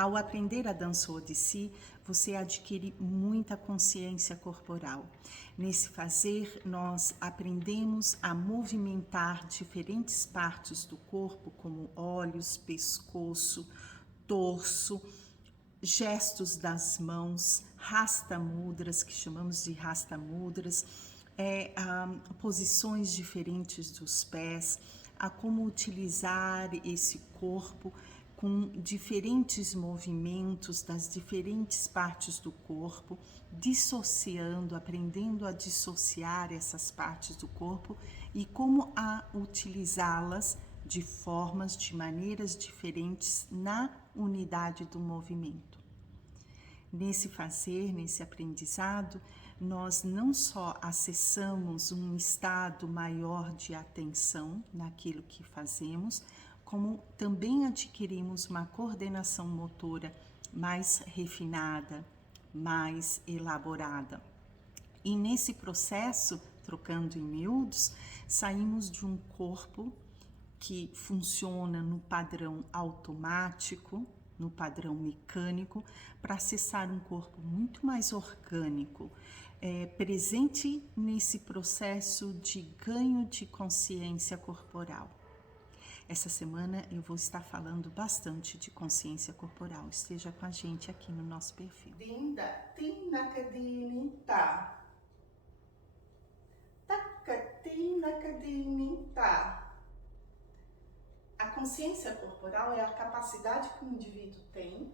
Ao aprender a dança Odissi, você adquire muita consciência corporal. Nesse fazer, nós aprendemos a movimentar diferentes partes do corpo, como olhos, pescoço, torso, gestos das mãos, rasta mudras, que chamamos de rasta mudras, posições diferentes dos pés, a como utilizar esse corpo com diferentes movimentos das diferentes partes do corpo, dissociando, aprendendo a dissociar essas partes do corpo e como a utilizá-las de formas, de maneiras diferentes na unidade do movimento. Nesse fazer, nesse aprendizado, nós não só acessamos um estado maior de atenção naquilo que fazemos, como também adquirimos uma coordenação motora mais refinada, mais elaborada. E nesse processo, trocando em miúdos, saímos de um corpo que funciona no padrão automático, no padrão mecânico, para acessar um corpo muito mais orgânico, presente nesse processo de ganho de consciência corporal. Essa semana eu vou estar falando bastante de consciência corporal. Esteja com a gente aqui no nosso perfil. Dinda tinakadini ta. Takatinakadini ta. A consciência corporal é a capacidade que o indivíduo tem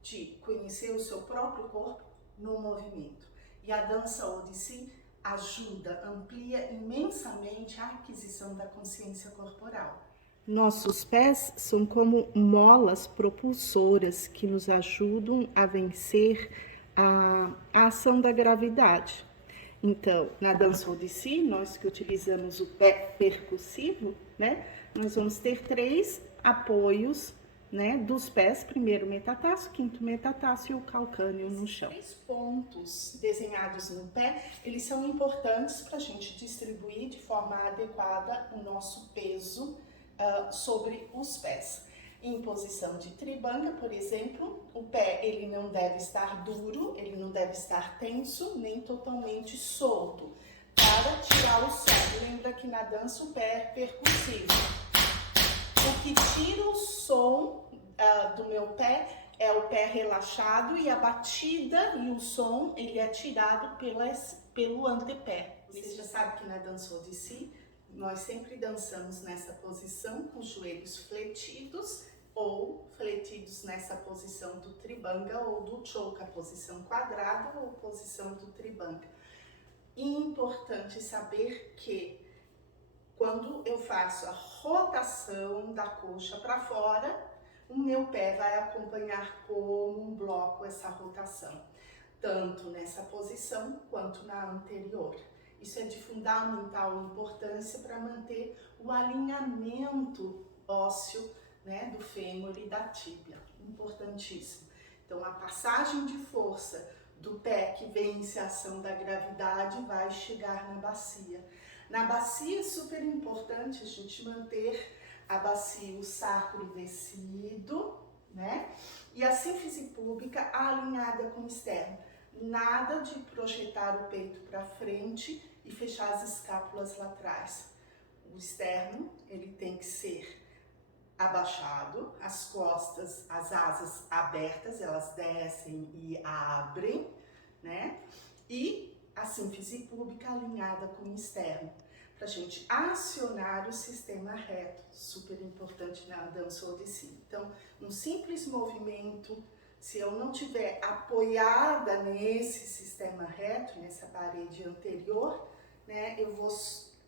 de conhecer o seu próprio corpo no movimento. E a dança Odissi ajuda, amplia imensamente a aquisição da consciência corporal. Nossos pés são como molas propulsoras que nos ajudam a vencer a ação da gravidade. Então, na dança Odissi, nós que utilizamos o pé percussivo, né, nós vamos ter 3 apoios, né, dos pés, primeiro metatarso, quinto metatarso e o calcâneo no chão. 3 pontos desenhados no pé, eles são importantes para a gente distribuir de forma adequada o nosso peso sobre os pés. Em posição de tribanga, por exemplo, o pé ele não deve estar duro, ele não deve estar tenso, nem totalmente solto, para tirar o som. Lembra que na dança o pé é percussivo. O que tira o som do meu pé é o pé relaxado e a batida e o som ele é tirado pelo antepé. Você já sabe que na dança Odissi nós sempre dançamos nessa posição com os joelhos fletidos ou fletidos nessa posição do tribanga ou do choka, posição quadrada ou posição do tribanga. Importante saber que quando eu faço a rotação da coxa para fora, o meu pé vai acompanhar como um bloco essa rotação, tanto nessa posição quanto na anterior. Isso é de fundamental importância para manter o alinhamento ósseo, né, do fêmur e da tíbia. Importantíssimo. Então, a passagem de força do pé que vence a ação da gravidade vai chegar na bacia. Na bacia é super importante a gente manter a bacia, o sacro descido, né? E a sínfise púbica alinhada com o externo. Nada de projetar o peito para frente e fechar as escápulas lá atrás. O externo, ele tem que ser abaixado, as costas, as asas abertas, elas descem e abrem, né? E a sínfise púbica alinhada com o externo, para a gente acionar o sistema reto, super importante na dança Odissi. Então, um simples movimento, se eu não tiver apoiada nesse sistema reto, nessa parede anterior, né, eu vou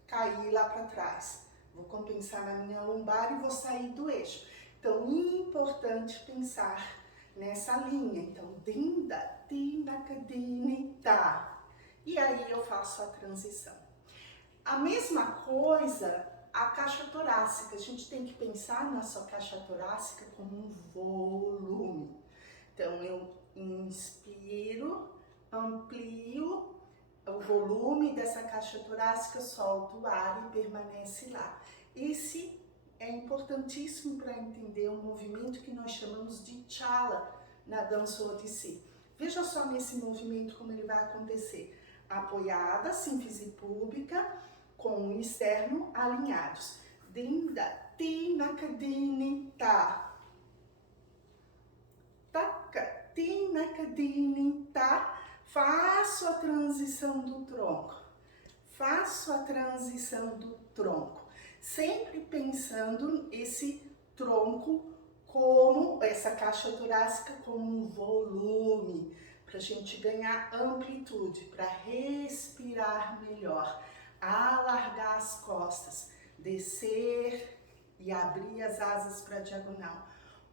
cair lá para trás, vou compensar na minha lombar e vou sair do eixo. Então, importante pensar nessa linha. Então, dinda, tinakadini, ta. E aí eu faço a transição. A mesma coisa, a caixa torácica. A gente tem que pensar na sua caixa torácica como um volume. Então, eu inspiro, amplio o volume dessa caixa torácica, solto o ar e permanece lá. Esse é importantíssimo para entender o movimento que nós chamamos de Chala na dança Odissi. Veja só nesse movimento como ele vai acontecer. Apoiada, sínfise pública, com o externo alinhados. Dinda, tinakadinita. Taka, tinakadinita. Faço a transição do tronco. Faço a transição do tronco. Sempre pensando esse tronco como essa caixa torácica como um volume, para a gente ganhar amplitude, para respirar melhor, alargar as costas, descer e abrir as asas para a diagonal.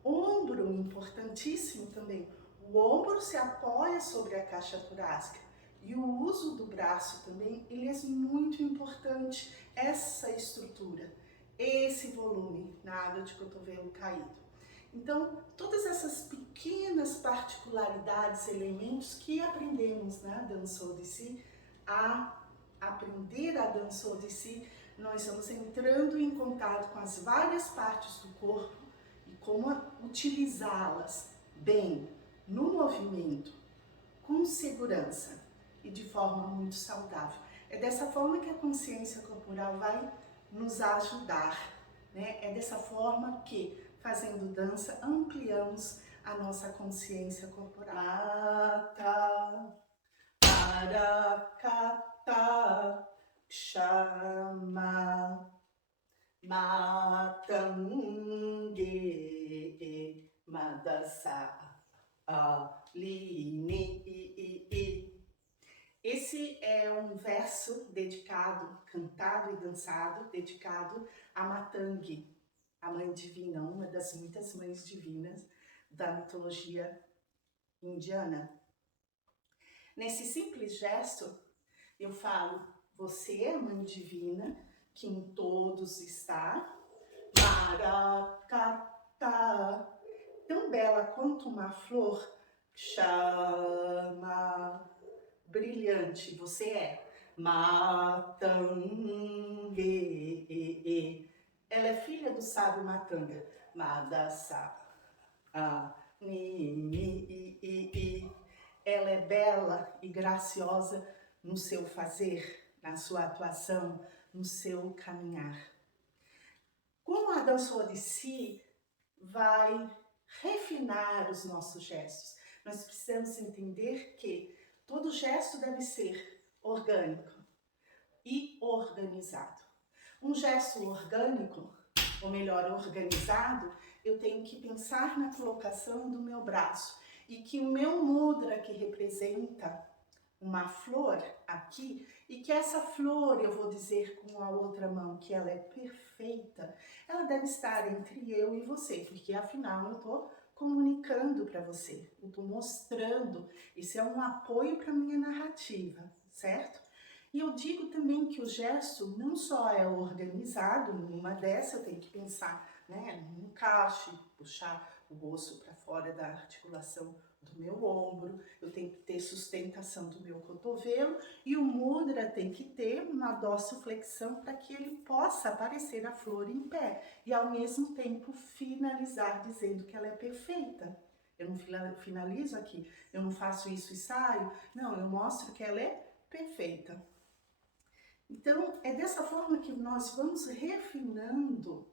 Ombro, importantíssimo também. O ombro se apoia sobre a caixa torácica e o uso do braço também, ele é muito importante, essa estrutura, esse volume na área de cotovelo caído. Então, todas essas pequenas particularidades, elementos que aprendemos na dança Odissi, a aprender a dança Odissi, nós vamos entrando em contato com as várias partes do corpo e como utilizá-las bem no movimento, com segurança e de forma muito saudável. É dessa forma que a consciência corporal vai nos ajudar, né? É dessa forma que, fazendo dança, ampliamos a nossa consciência corporal. Mata, Arakata, Kshama, Matange, Madasa, Alini. Esse é um verso dedicado, cantado e dançado, dedicado a Matangi, a mãe divina, uma das muitas mães divinas da mitologia indiana. Nesse simples gesto, eu falo, você é a mãe divina, que em todos está, Marakata, tão bela quanto uma flor, chama, brilhante, você é, Matange, ela é filha do sábio Matanga, Madasa, ela é bela e graciosa no seu fazer, na sua atuação, no seu caminhar. Como a dança Odissi vai refinar os nossos gestos, nós precisamos entender que todo gesto deve ser orgânico e organizado. Um gesto orgânico, ou melhor, organizado, eu tenho que pensar na colocação do meu braço e que o meu mudra, que representa uma flor aqui, e que essa flor, eu vou dizer com a outra mão que ela é perfeita, ela deve estar entre eu e você, porque afinal eu estou comunicando para você, eu estou mostrando, isso é um apoio para minha narrativa, certo? E eu digo também que o gesto não só é organizado, numa dessa eu tenho que pensar, né, no encaixe, puxar o osso para fora da articulação do meu ombro, eu tenho que ter sustentação do meu cotovelo e o mudra tem que ter uma dorsiflexão para que ele possa aparecer a flor em pé e ao mesmo tempo finalizar dizendo que ela é perfeita. Eu não finalizo aqui, eu não faço isso e saio, não, eu mostro que ela é perfeita. Então, é dessa forma que nós vamos refinando,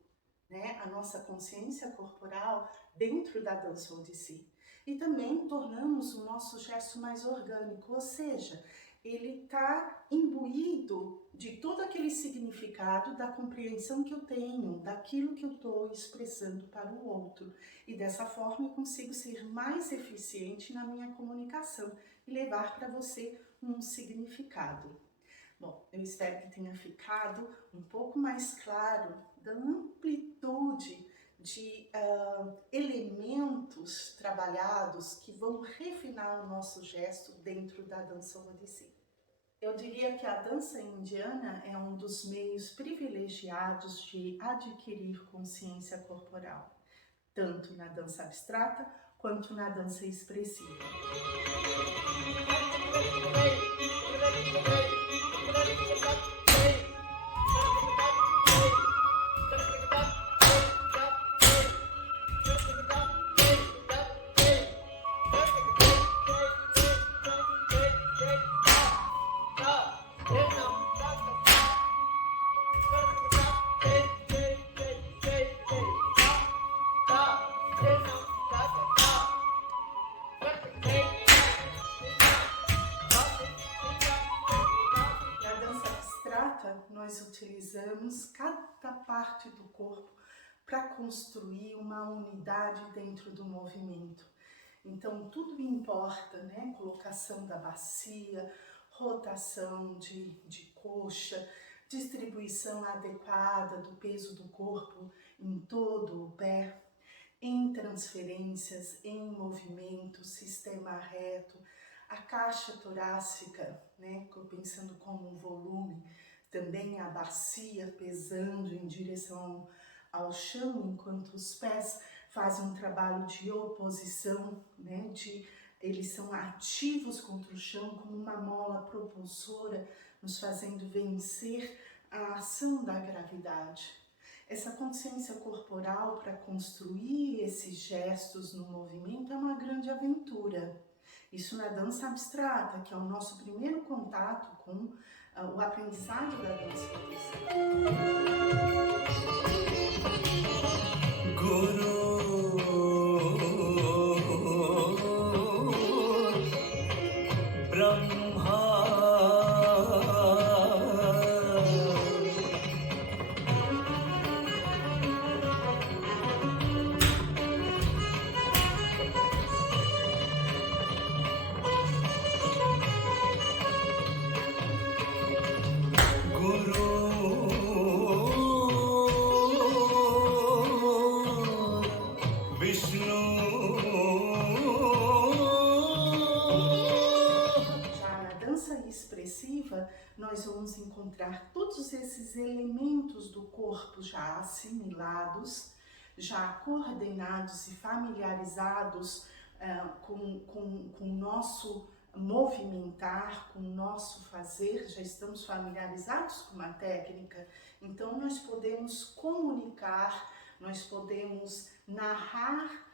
né, a nossa consciência corporal dentro da dança Odissi. E também tornamos o nosso gesto mais orgânico, ou seja, ele está imbuído de todo aquele significado da compreensão que eu tenho, daquilo que eu estou expressando para o outro. E dessa forma eu consigo ser mais eficiente na minha comunicação e levar para você um significado. Bom, eu espero que tenha ficado um pouco mais claro da amplitude de elementos trabalhados que vão refinar o nosso gesto dentro da dança Odissi. Eu diria que a dança indiana é um dos meios privilegiados de adquirir consciência corporal, tanto na dança abstrata quanto na dança expressiva. utilizamos cada parte do corpo para construir uma unidade dentro do movimento. Então tudo importa, né? Colocação da bacia, rotação de coxa, distribuição adequada do peso do corpo em todo o pé, em transferências, em movimento, sistema reto, a caixa torácica, né, pensando como um volume, também a bacia pesando em direção ao chão, enquanto os pés fazem um trabalho de oposição, né, eles são ativos contra o chão como uma mola propulsora, nos fazendo vencer a ação da gravidade. Essa consciência corporal para construir esses gestos no movimento é uma grande aventura. Isso na dança abstrata, que é o nosso primeiro contato com o aprendizado da dança. Guru Brahma nós vamos encontrar todos esses elementos do corpo já assimilados, já coordenados e familiarizados com o nosso movimentar, com o nosso fazer, já estamos familiarizados com uma técnica, então nós podemos comunicar, nós podemos narrar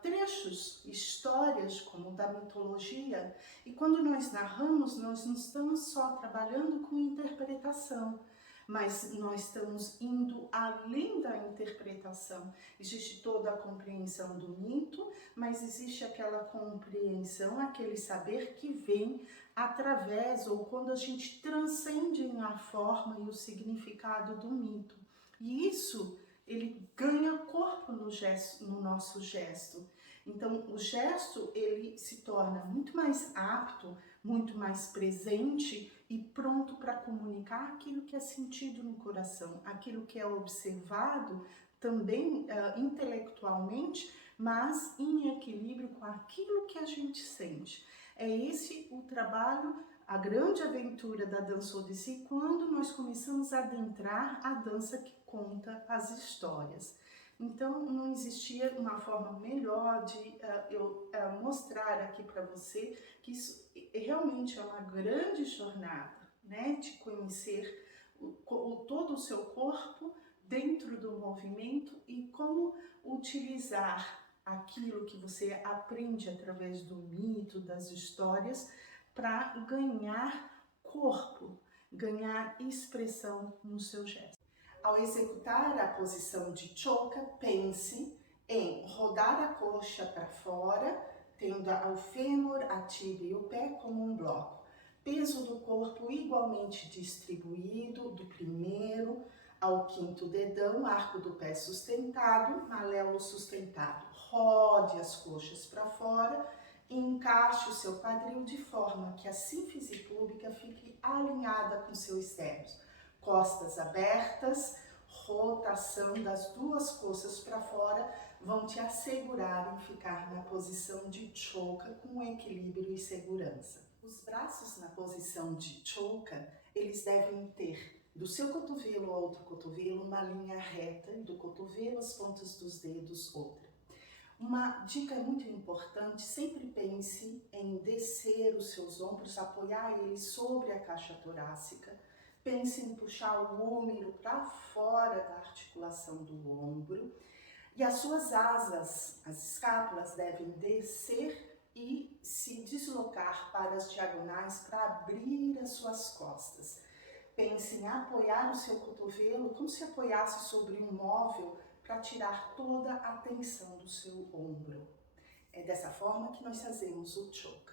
trechos, histórias como da mitologia, e quando nós narramos, nós não estamos só trabalhando com interpretação, mas nós estamos indo além da interpretação. Existe toda a compreensão do mito, mas existe aquela compreensão, aquele saber que vem através, ou quando a gente transcende a forma e o significado do mito. E isso ele ganha corpo no gesto, no nosso gesto. Então, o gesto ele se torna muito mais apto, muito mais presente e pronto para comunicar aquilo que é sentido no coração, aquilo que é observado também intelectualmente, mas em equilíbrio com aquilo que a gente sente. É esse o trabalho, a grande aventura da dança Odissi, quando nós começamos a adentrar a dança que conta as histórias. Então, não existia uma forma melhor de eu mostrar aqui para você que isso realmente é uma grande jornada, né? De conhecer todo o seu corpo dentro do movimento e como utilizar aquilo que você aprende através do mito, das histórias, para ganhar corpo, ganhar expressão no seu gesto. Ao executar a posição de choka, pense em rodar a coxa para fora, tendo o fêmur, a tíbia e o pé como um bloco. Peso do corpo igualmente distribuído, do primeiro ao quinto dedão, arco do pé sustentado, maléolo sustentado. Rode as coxas para fora e encaixe o seu quadril de forma que a sínfise púbica fique alinhada com seu externos. Costas abertas, rotação das duas coxas para fora vão te assegurar em ficar na posição de choka com equilíbrio e segurança. Os braços na posição de choka, eles devem ter do seu cotovelo ao outro cotovelo uma linha reta e do cotovelo às pontas dos dedos outra. Uma dica muito importante, sempre pense em descer os seus ombros, apoiar eles sobre a caixa torácica. Pense em puxar o úmero para fora da articulação do ombro. E as suas asas, as escápulas, devem descer e se deslocar para as diagonais para abrir as suas costas. Pense em apoiar o seu cotovelo como se apoiasse sobre um móvel para tirar toda a tensão do seu ombro. É dessa forma que nós fazemos o choka.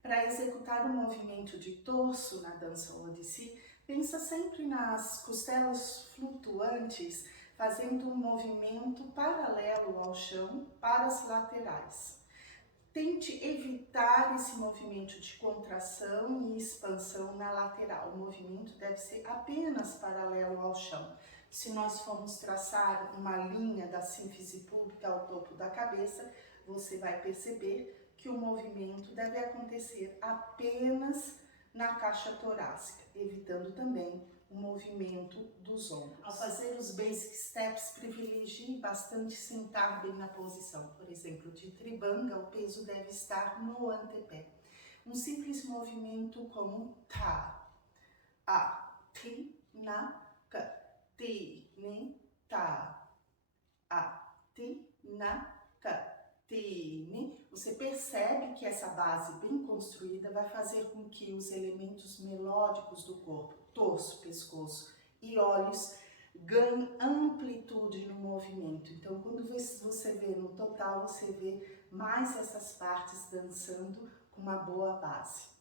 Para executar o movimento de torso na dança Odissi, Pensa sempre nas costelas flutuantes, fazendo um movimento paralelo ao chão para as laterais. Tente evitar esse movimento de contração e expansão na lateral. O movimento deve ser apenas paralelo ao chão. Se nós formos traçar uma linha da sínfise púbica ao topo da cabeça, você vai perceber que o movimento deve acontecer apenas na caixa torácica, evitando também o movimento dos ombros. Ao fazer os basic steps, privilegie bastante sentar bem na posição. Por exemplo, de tribanga, o peso deve estar no antepé. Um simples movimento como ta, a, ti, na, ka, ti, ni, ta, a, ti, na, ka. Você percebe que essa base bem construída vai fazer com que os elementos melódicos do corpo, torso, pescoço e olhos, ganhem amplitude no movimento. Então, quando você vê no total, você vê mais essas partes dançando com uma boa base.